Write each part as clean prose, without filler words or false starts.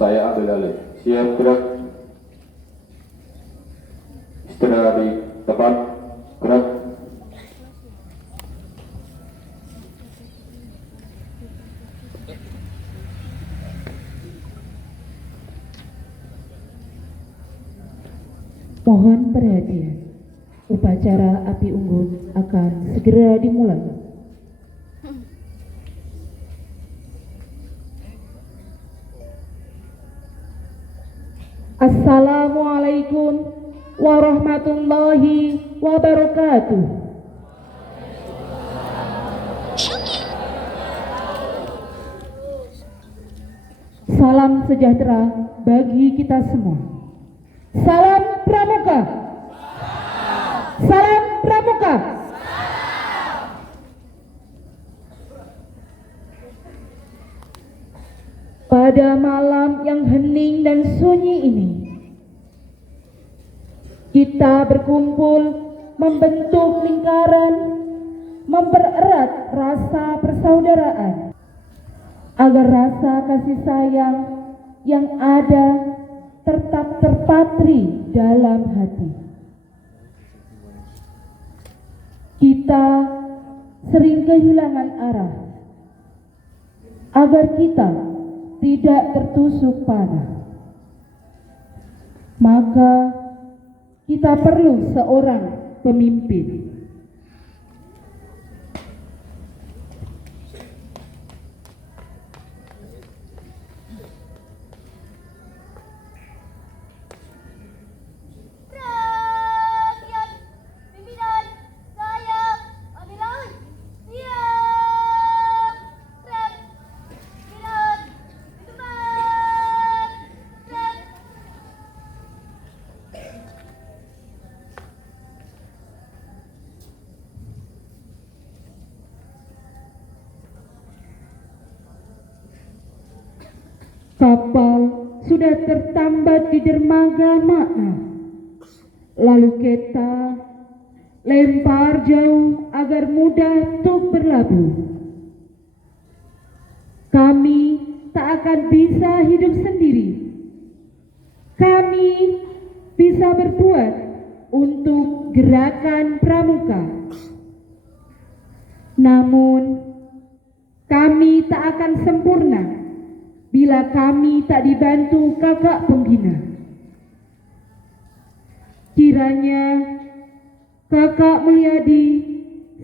Saya Abdul Ali. Siap gerak. Istirahat di tempat. Gerak. Mohon perhatian. Upacara api unggun akan segera dimulai. Assalamualaikum warahmatullahi wabarakatuh. Salam sejahtera bagi kita semua. Salam Pramuka. Salam Pramuka. Pada malam yang hening dan sunyi ini, kita berkumpul membentuk lingkaran, mempererat rasa persaudaraan, agar rasa kasih sayang yang ada tetap terpatri dalam hati. Kita sering kehilangan arah, agar kita tidak tertusuk panah. Maka kita perlu seorang pemimpin. Kapal sudah tertambat di dermaga makna. Lalu kita lempar jauh agar mudah untuk berlabuh. Kami tak akan bisa hidup sendiri. Kami bisa berbuat untuk gerakan Pramuka. Namun kami tak akan sempurna bila kami tak dibantu kakak pembina. Kiranya Kakak Mulyadi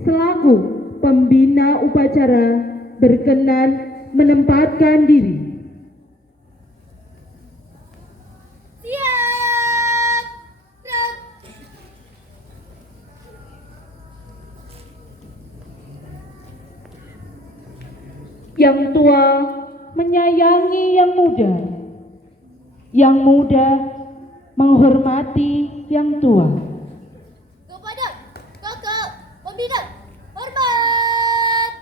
selaku pembina upacara berkenan menempatkan diri. Siap. Yang tua menyayangi yang muda menghormati yang tua. Kepada kakak pembina, hormat.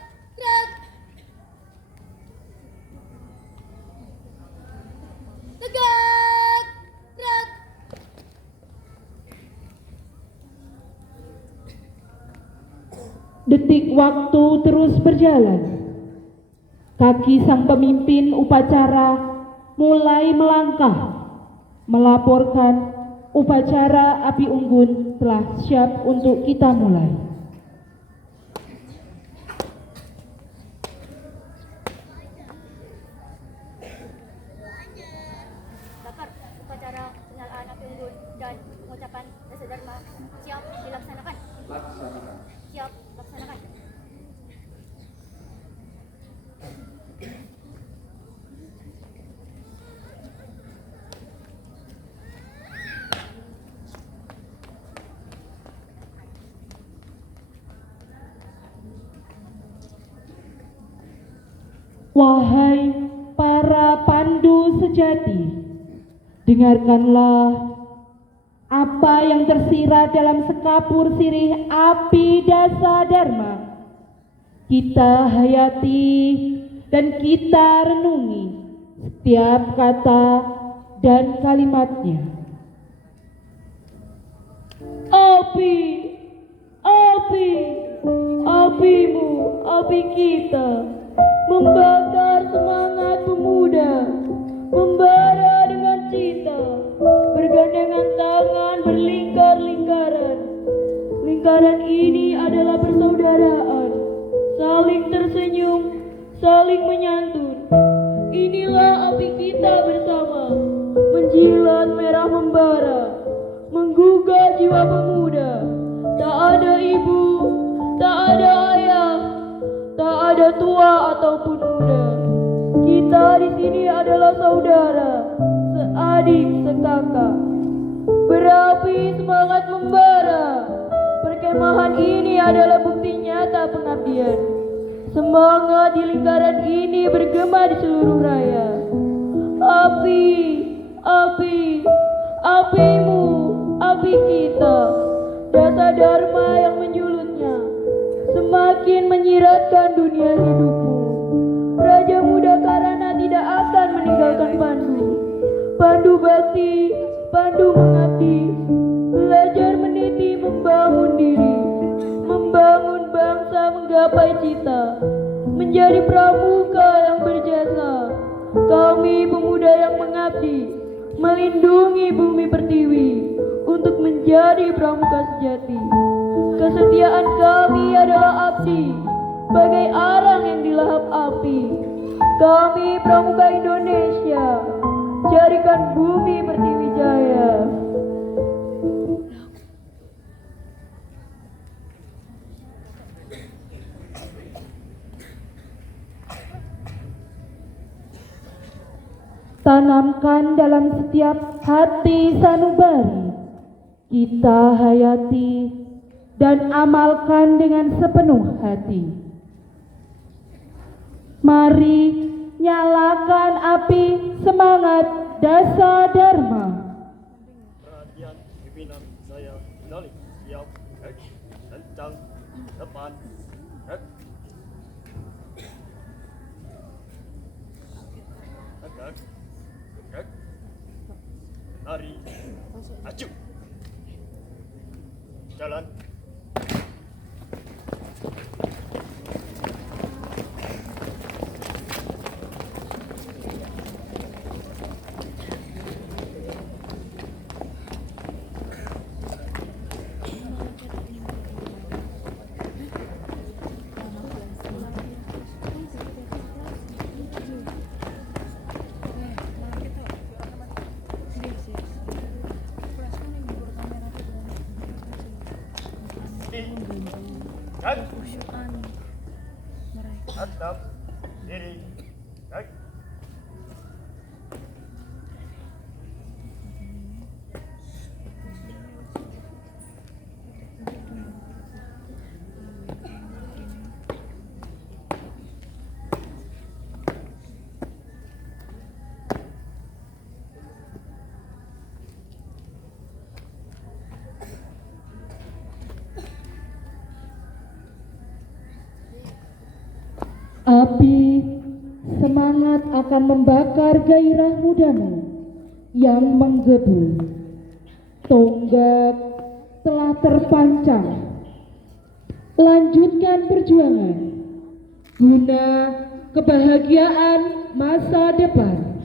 Tegak. Detik waktu terus berjalan. Kaki sang pemimpin upacara mulai melangkah, melaporkan upacara api unggun telah siap untuk kita mulai. Bakar upacara penyalaan api unggun dan pengucapan dasa dharma siap dilaksanakan. Siap laksanakan. Wahai para pandu sejati, dengarkanlah apa yang tersirat dalam sekapur sirih api dasa dharma. Kita hayati dan kita renungi setiap kata dan kalimatnya. Api, api, apimu, api kita, membakar semangat pemuda, membakar jiwa pemuda. Tak ada ibu, tak ada ayah, tak ada tua ataupun muda. Kita di sini adalah saudara, seadik, sekakak. Berapi semangat membara. Perkemahan ini adalah bukti nyata pengabdian. Semangat di lingkaran ini bergema di seluruh raya. Api, api, apimu, api kita. Dasa dharma yang menyulutnya semakin menyiratkan dunia hidupmu. Raja muda Karana tidak akan meninggalkan Pandu. Pandu bakti, Pandu mengabdi. Belajar meniti membangun diri, membangun bangsa menggapai cita, menjadi pramuka yang berjasa. Kami pemuda yang mengabdi, melindungi bumi pertiwi untuk menjadi pramuka sejati. Kesetiaan kami adalah abdi, bagai arang yang dilahap api. Kami pramuka Indonesia, jadikan bumi pertiwi jaya. Tanamkan dalam setiap hati sanubari, kita hayati dan amalkan dengan sepenuh hati. Mari nyalakan api semangat dasa dharma. Perhatian pimpinan saya kembali siap, kencang, depan, tegak, lari, maju, jalan. Dan hadap diri, baik. Api semangat akan membakar gairah mudamu yang menggebu. Tonggak telah terpancang. Lanjutkan perjuangan guna kebahagiaan masa depan.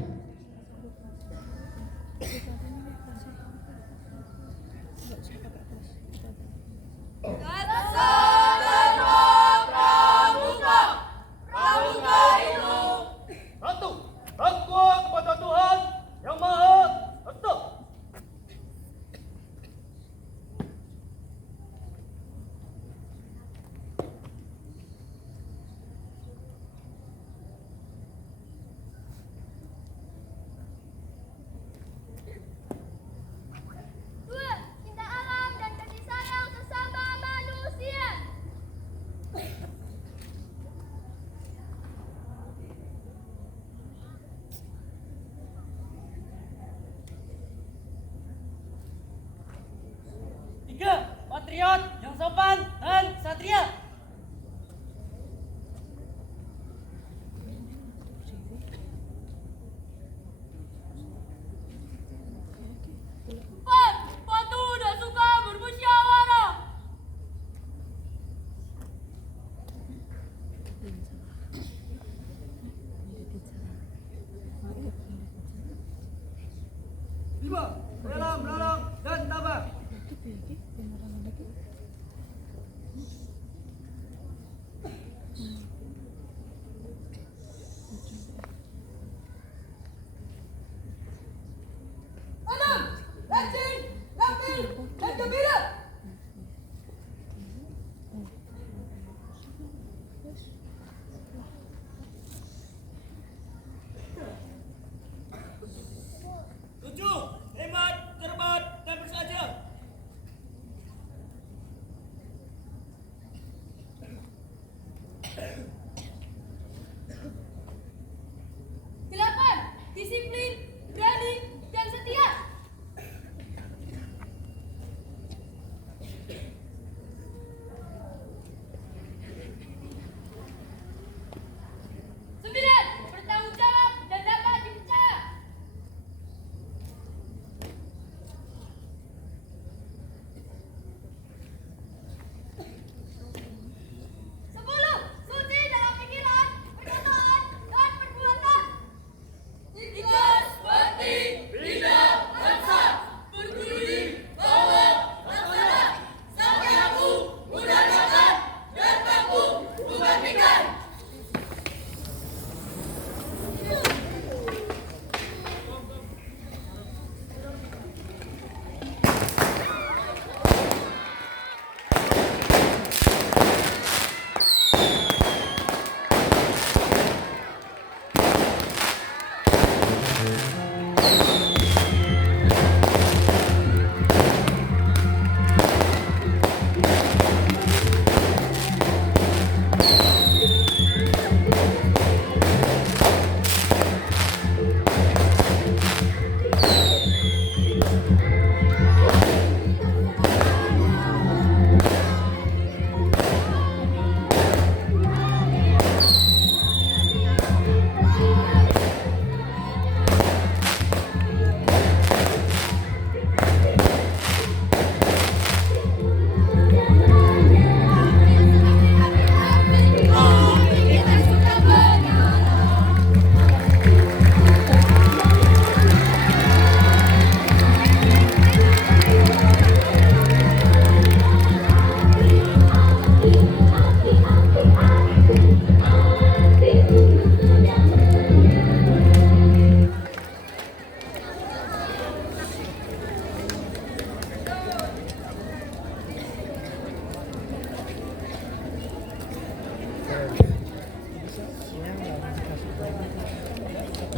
Satu, takwa kepada Tuhan Yang Maha Esa. Dua, cinta alam dan kasih sayang sesama manusia. Tiga, patriot yang sopan dan satria. Empat, patuh dan suka bermusyawarah. Lima, rela menolong dan tabah. Enam, rajin, rapi, dan gembira. disiplin, berani, dan setia. Sembilan, bertanggung jawab dan dapat dipercaya. Sepuluh, suci dalam pikiran, perkataan, dan perbuatan. Ikhlas, mati, bina, bangsa, peduli, bawa, laksana, sampai aku mudah dapat dan mampu membangkitkan.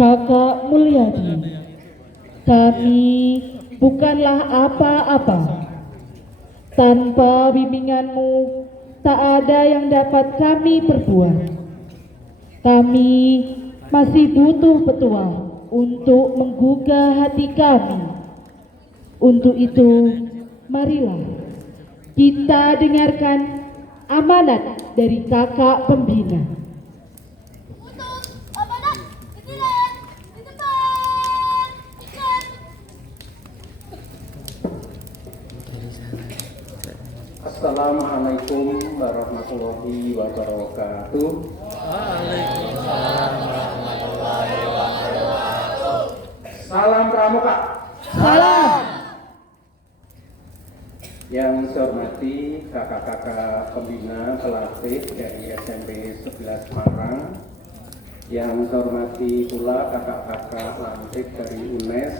Kakak Mulyadi, kami bukanlah apa-apa. Tanpa bimbinganmu, tak ada yang dapat kami perbuat. Kami masih butuh petuah untuk menggugah hati kami. Untuk itu, marilah kita dengarkan amanat dari kakak pembina. Untuk amanat pikiran di depan. Assalamualaikum warahmatullahi wabarakatuh. Salam Pramuka. Salam. Yang saya hormati kakak-kakak pembina pelatih dari SMP 11 Semarang. Yang saya hormati pula kakak-kakak lantik dari UNES.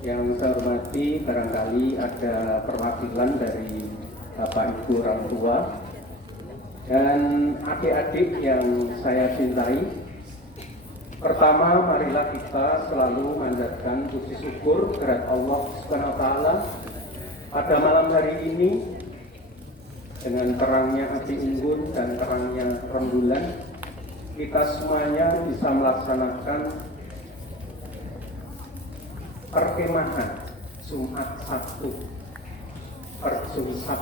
Yang saya hormati barangkali ada perwakilan dari Bapak Ibu orang tua dan adik-adik yang saya cintai. Pertama, marilah kita selalu manjatkan puji syukur kepada Allah Subhanahu wa taala pada malam hari ini dengan terangnya api unggun dan terangnya rembulan kita semuanya bisa melaksanakan perkemahan Jumat Sabtu Perjumsat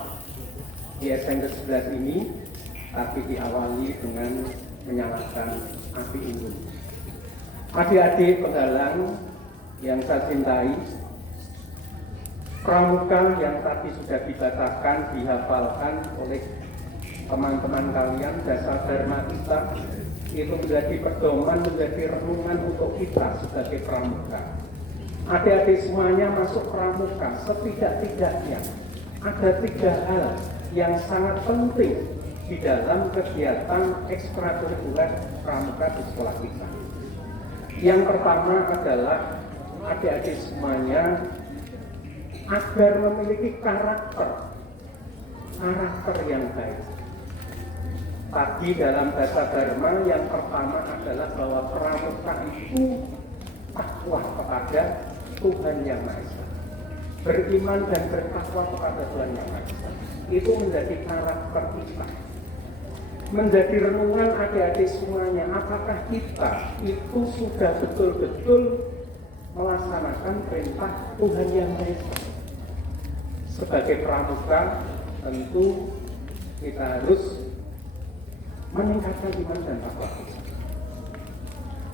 di SMP 11 ini, tapi diawali dengan menyalakan api unggun. Adik-adik penggalang yang saya cintai, pramuka yang tadi sudah dibacakan, dihafalkan oleh teman-teman kalian, dasar dharma kita itu menjadi pedoman, menjadi renungan untuk kita sebagai pramuka. Adik-adik semuanya masuk pramuka, setidak-tidaknya ada 3 hal yang sangat penting di dalam kegiatan ekstrakurikuler pramuka di sekolah kita. Yang pertama adalah adik-adik semuanya agar memiliki karakter yang baik. Tadi dalam bahasa Dharma yang pertama adalah bahwa pramuka itu takwa kepada Tuhan Yang Maha Esa. Beriman dan bertakwa kepada Tuhan Yang Maha Esa. Itu menjadi karakter kita. menjadi renungan adik-adik semuanya, apakah kita itu sudah betul-betul melaksanakan perintah Tuhan Yang Maha Esa? Sebagai pramuka, tentu kita harus meningkatkan iman dan takwa.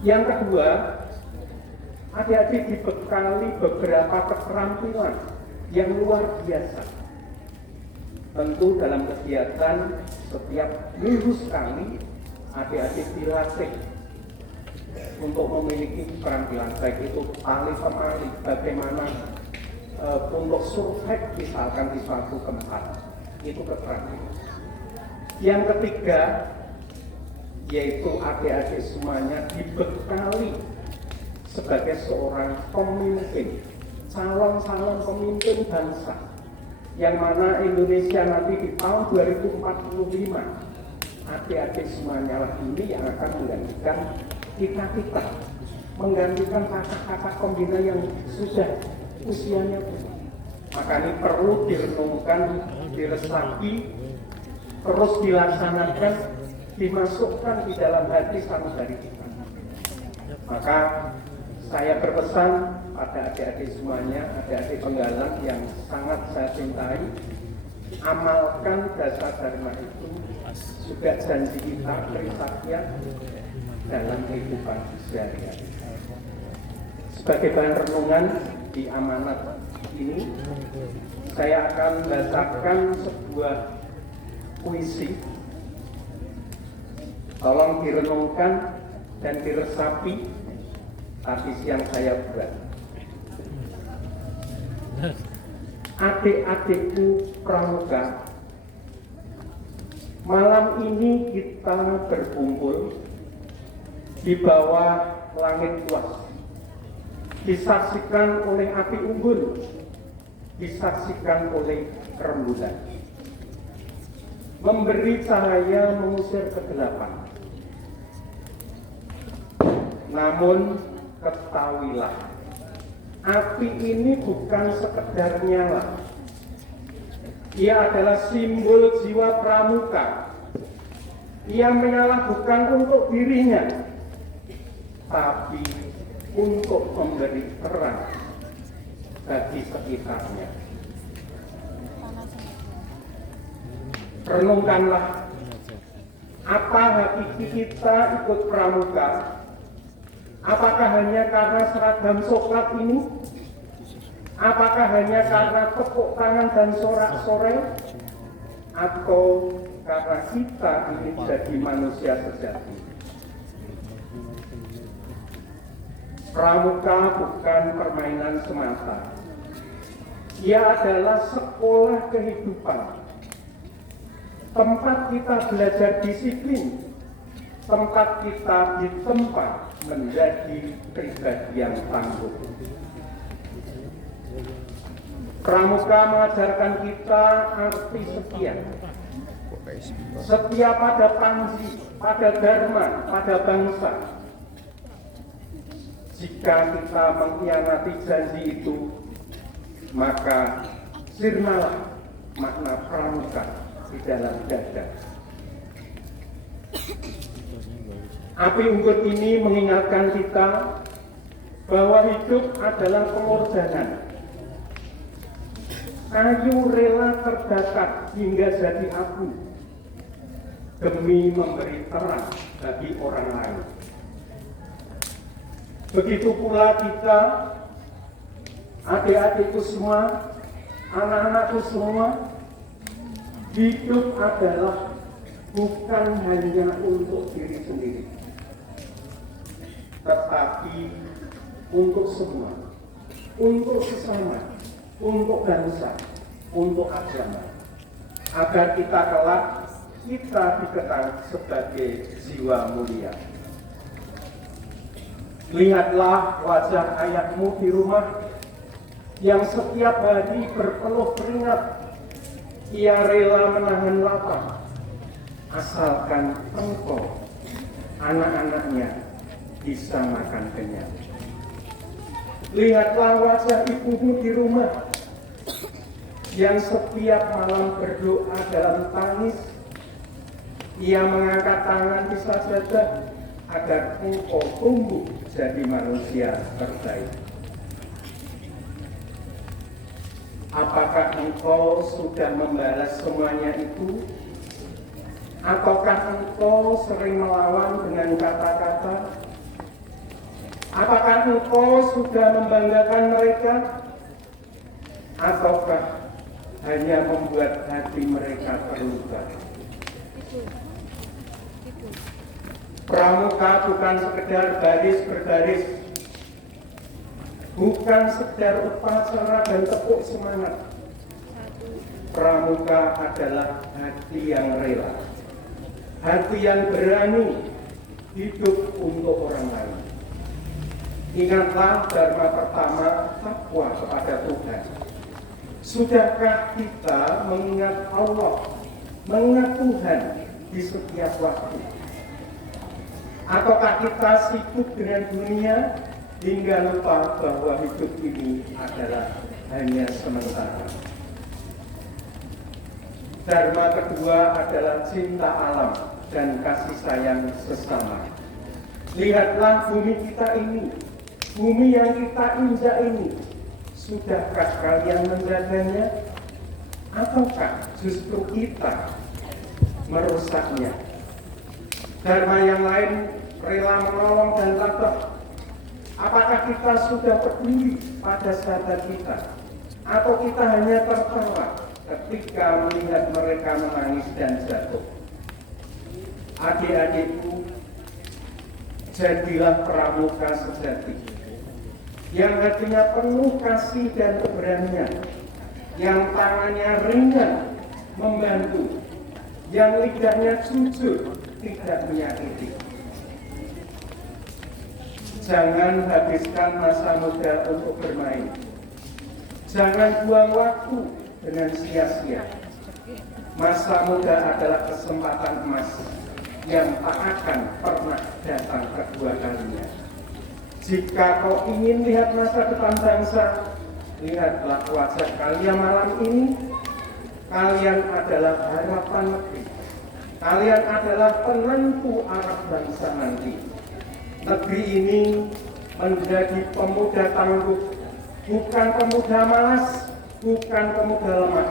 Yang kedua, adik-adik dibekali beberapa keterampilan yang luar biasa. Tentu dalam kegiatan setiap minggu sekali, adik-adik dilatih untuk memiliki keterampilan baik itu tali temali, bagaimana untuk survive misalkan di suatu tempat, itu keterampilan. Yang ketiga, yaitu adik-adik semuanya dibekali sebagai seorang pemimpin, calon-calon pemimpin bangsa, yang mana Indonesia nanti di tahun 2045, adik-adik semuanya lah ini yang akan menggantikan kita, menggantikan kakak-kakak pembina yang sudah usianya tua. Maka ini perlu direnungkan, diresapi, terus dilaksanakan, dimasukkan di dalam hati sanubari kita. Maka saya berpesan pada adik-adik semuanya, adik-adik penggalang yang sangat saya cintai, amalkan dasar dharma itu, juga janji kita Trisakya dalam kehidupan sehari-hari. Sebagai bahan renungan di amanat ini, saya akan bacakan sebuah puisi. Tolong direnungkan dan diresapi tapi siang saya buat. Adik-adikku pramuka, malam ini kita berkumpul di bawah langit luas, disaksikan oleh api unggun, disaksikan oleh rembulan, memberi cahaya mengusir kegelapan. Namun ketahuilah, api ini bukan sekedar nyala. Ia adalah simbol jiwa pramuka. Ia menyala bukan untuk dirinya, tapi untuk memberi terang bagi sekitarnya. Renungkanlah, apa hakiki kita ikut pramuka? Apakah hanya karena seragam coklat ini? Apakah hanya karena tepuk tangan dan sorak-sorai? Atau karena kita ini jadi manusia sejati? Pramuka bukan permainan semata. Ia adalah sekolah kehidupan. Tempat kita belajar disiplin. Tempat kita ditempa menjadi pribadi yang tangguh. Pramuka mengajarkan kita arti setia. Setia pada panji, pada dharma, pada bangsa. Jika kita mengkhianati janji itu, maka sirnalah makna pramuka di dalam dada. Api unggun ini mengingatkan kita bahwa hidup adalah pengorbanan. Kayu rela terbakar hingga jadi abu demi memberi terang bagi orang lain. Begitu pula kita, adik-adikku semua, anak-anakku semua, hidup adalah bukan hanya untuk diri sendiri, tetapi untuk semua, untuk sesama, untuk bangsa, untuk agama, agar kita kelak kita dikenal sebagai jiwa mulia. Lihatlah wajah ayahmu di rumah yang setiap hari berpeluh keringat. Ia rela menahan lapar asalkan engkau, anak-anaknya, bisa makan kenyang. Lihatlah wajah ibumu di rumah yang setiap malam berdoa dalam tangis Ia mengangkat tangan di sajadah agar engkau tumbuh jadi manusia terbaik. Apakah engkau sudah membalas semuanya itu? Ataukah engkau sering melawan dengan kata-kata? Apakah engkau sudah membanggakan mereka? Ataukah hanya membuat hati mereka terluka? Pramuka bukan sekedar baris berbaris, bukan sekedar upacara dan tepuk semangat. Pramuka adalah hati yang rela, hati yang berani hidup untuk orang lain. Ingatlah dharma pertama, takwa kepada Tuhan. Sudahkah kita mengingat Allah, mengingat Tuhan di setiap waktu? Ataukah kita sibuk dengan dunia hingga lupa bahwa hidup ini adalah hanya sementara? Dharma kedua adalah cinta alam dan kasih sayang sesama. Lihatlah bumi kita ini, bumi yang kita injak ini. Sudahkah kalian menjaganya? Ataukah justru kita merusaknya? Dharma yang lain rela menolong dan tabah. Apakah kita sudah peduli pada sahabat kita? Atau kita hanya tertawa ketika melihat mereka menangis dan jatuh? Adik-adikku, jadilah pramuka sejati yang hatinya penuh kasih dan keberanian, yang tangannya ringan membantu, yang lidahnya jujur tidak menyakiti. Jangan habiskan masa muda untuk bermain. Jangan buang waktu dengan sia-sia. Masa muda adalah kesempatan emas yang tak akan pernah datang kedua kalinya. Jika kau ingin lihat masa depan bangsa, lihatlah wajah kalian malam ini. Kalian adalah harapan negeri. Kalian adalah penentu arah bangsa nanti. Negeri ini menjadi pemuda tangguh, bukan pemuda malas, bukan pemuda lemah.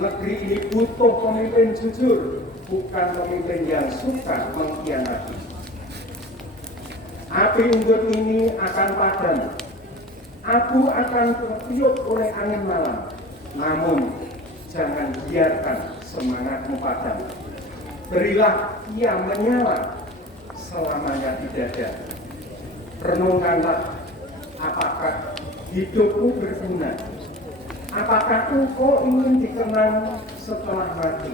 Negeri ini butuh pemimpin jujur, bukan pemimpin yang suka mengkhianati. Api unggun ini akan padam. Aku akan tertiup oleh angin malam. Namun, jangan biarkan semangatmu padam. Berilah ia menyala selamanya di dada. Renungkanlah, apakah hidupmu berguna? Apakah engkau ingin dikenang setelah mati?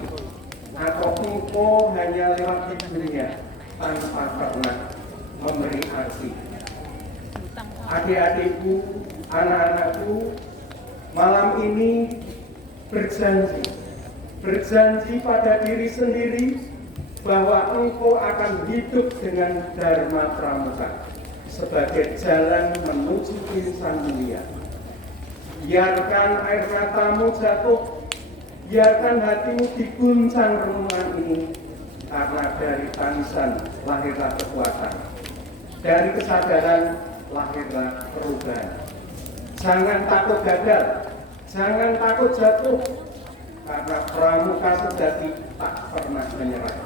Atau engkau hanya lewat di dunia tanpa pernah memberi arti? Adik-adikku, anak-anakku, malam ini berjanji pada diri sendiri bahwa engkau akan hidup dengan dharma pramuka sebagai jalan menuju insan mulia. Biarkan air matamu jatuh, biarkan hatimu diguncang renungan ini, karena dari tangisan lahirlah kekuatan, dari kesadaran lahirlah perubahan. Jangan takut gagal, jangan takut jatuh, karena pramuka sejati tak pernah menyerah.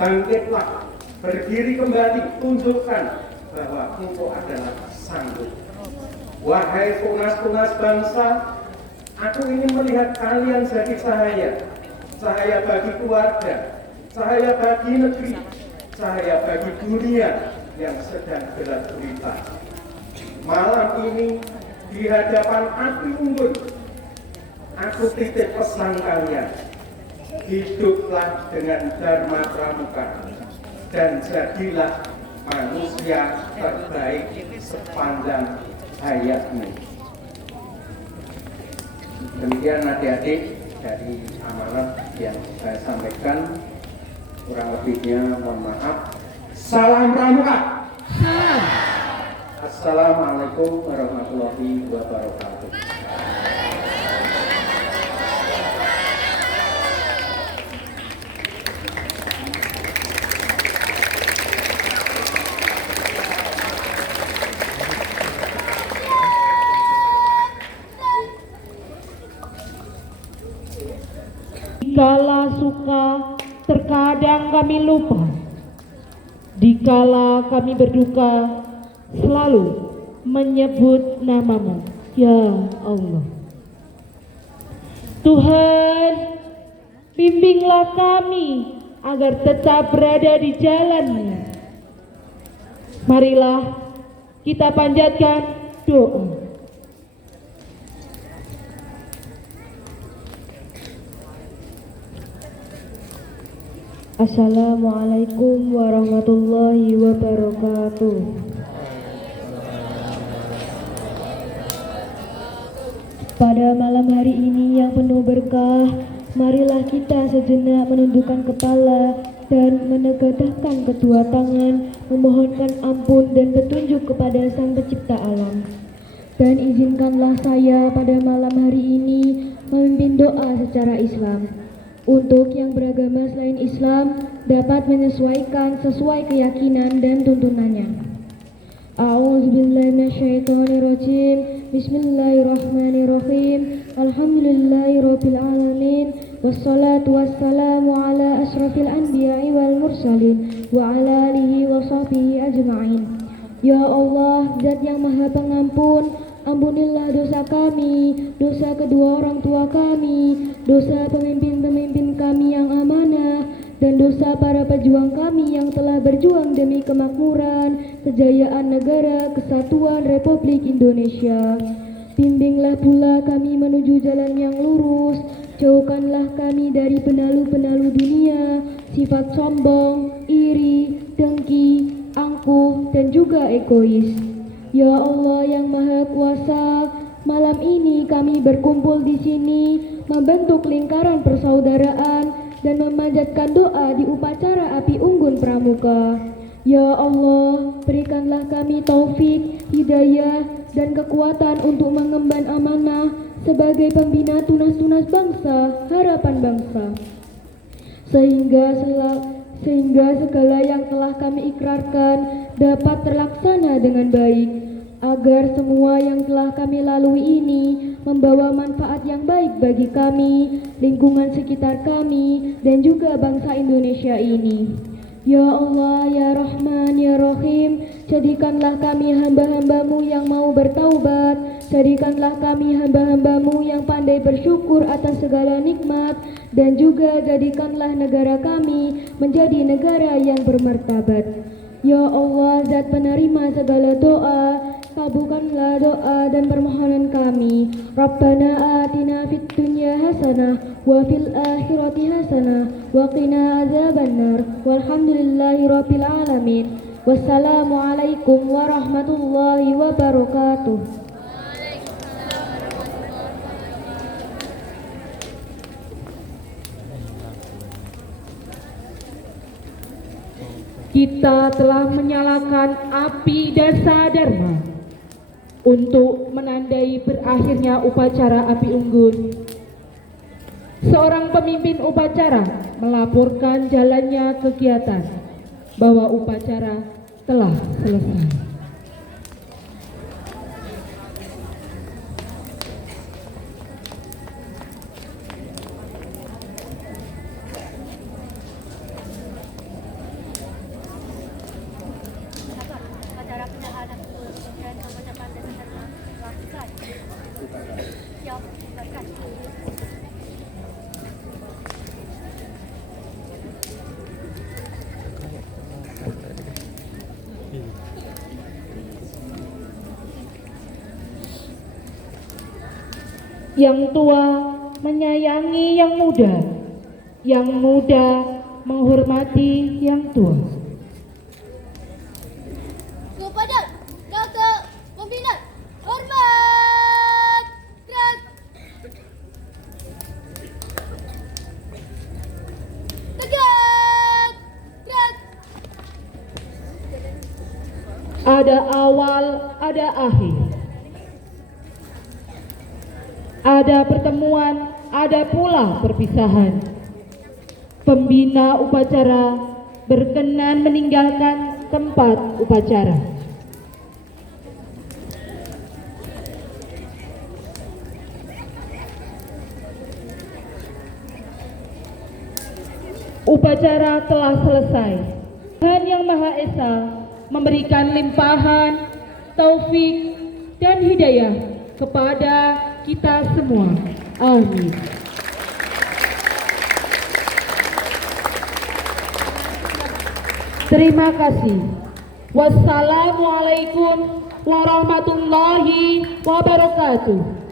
Bangkitlah, berdiri kembali, tunjukkan bahwa engkau adalah sanggup. Wahai tunas-tunas bangsa, aku ingin melihat kalian jadi cahaya. Cahaya bagi keluarga, cahaya bagi negeri, cahaya bagi dunia yang sedang gelap gulita. Malam ini di hadapan api unggun, aku titip pesan kalian. Hiduplah dengan dharma pramuka dan jadilah manusia terbaik sepanjang hayatmu. Demikian adik-adik dari amanat yang saya sampaikan. Kurang lebihnya mohon maaf. Salam pramuka. Salam. Assalamualaikum warahmatullahi wabarakatuh. suka, terkadang kami lupa. Dikala kami berduka, selalu menyebut namamu, ya Allah. Tuhan, bimbinglah kami agar tetap berada di jalan-Mu. Marilah kita panjatkan doa. Assalamualaikum warahmatullahi wabarakatuh. Pada malam hari ini yang penuh berkah, marilah kita sejenak menundukkan kepala dan menegakkan kedua tangan, memohonkan ampun dan petunjuk kepada Sang Pencipta alam. Dan izinkanlah saya pada malam hari ini memimpin doa secara Islam. Untuk yang beragama selain Islam dapat menyesuaikan sesuai keyakinan dan tuntunannya. A'udzubillahi minasyaitonirrajim. Bismillahirrahmanirrahim. Alhamdulillahirabbil alamin. Wassalatu wassalamu ala asrafil anbiya'i wal mursalin wa ala alihi wa sahbihi ajma'in. Ya Allah, Zat yang Maha Pengampun, ampunilah dosa kami, dosa kedua orang tua kami, dosa pemimpin-pemimpin kami yang amanah, dan dosa para pejuang kami yang telah berjuang demi kemakmuran, kejayaan negara kesatuan Republik Indonesia. Bimbinglah pula kami menuju jalan yang lurus, jauhkanlah kami dari penalu-penalu dunia, sifat sombong, iri, dengki, angkuh, dan juga egois. Ya Allah yang Maha Kuasa, malam ini kami berkumpul di sini membentuk lingkaran persaudaraan dan memanjatkan doa di upacara Api Unggun Pramuka. Ya Allah, berikanlah kami taufik, hidayah, dan kekuatan untuk mengemban amanah sebagai pembina tunas-tunas bangsa, harapan bangsa. Sehingga segala yang telah kami ikrarkan dapat terlaksana dengan baik, agar semua yang telah kami lalui ini membawa manfaat yang baik bagi kami, lingkungan sekitar kami, dan juga bangsa Indonesia ini. Ya Allah, ya Rahman, ya Rahim, jadikanlah kami hamba-hambamu yang mau bertaubat, jadikanlah kami hamba-hambamu yang pandai bersyukur atas segala nikmat, dan juga jadikanlah negara kami menjadi negara yang bermartabat. Ya Allah, Zat penerima segala doa, kabulkanlah doa dan permohonan kami. Rabbana atina fid dunya hasanah wa fil akhirati hasanah wa qina adzabannar. Walhamdulillahi rabbil alamin. Wassalamualaikum warahmatullahi wabarakatuh. Kita telah menyalakan api dasa dharma untuk menandai berakhirnya upacara Api Unggun. Seorang pemimpin upacara melaporkan jalannya kegiatan bahwa upacara telah selesai. Upacara penyerahan Api Unggun dan pengucapan dasa dharma dilakukan. Siap, dilakukan. Yang tua menyayangi yang muda menghormati yang tua. Kepada kakak pembina, hormat, gerak. Tegak, gerak. Ada awal, ada akhir. Ada pertemuan, ada pula perpisahan. Pembina upacara berkenan meninggalkan tempat upacara. Upacara telah selesai. Tuhan Yang Maha Esa memberikan limpahan, taufik, dan hidayah kepada kita semua. Amin. Terima kasih. Wassalamualaikum warahmatullahi wabarakatuh.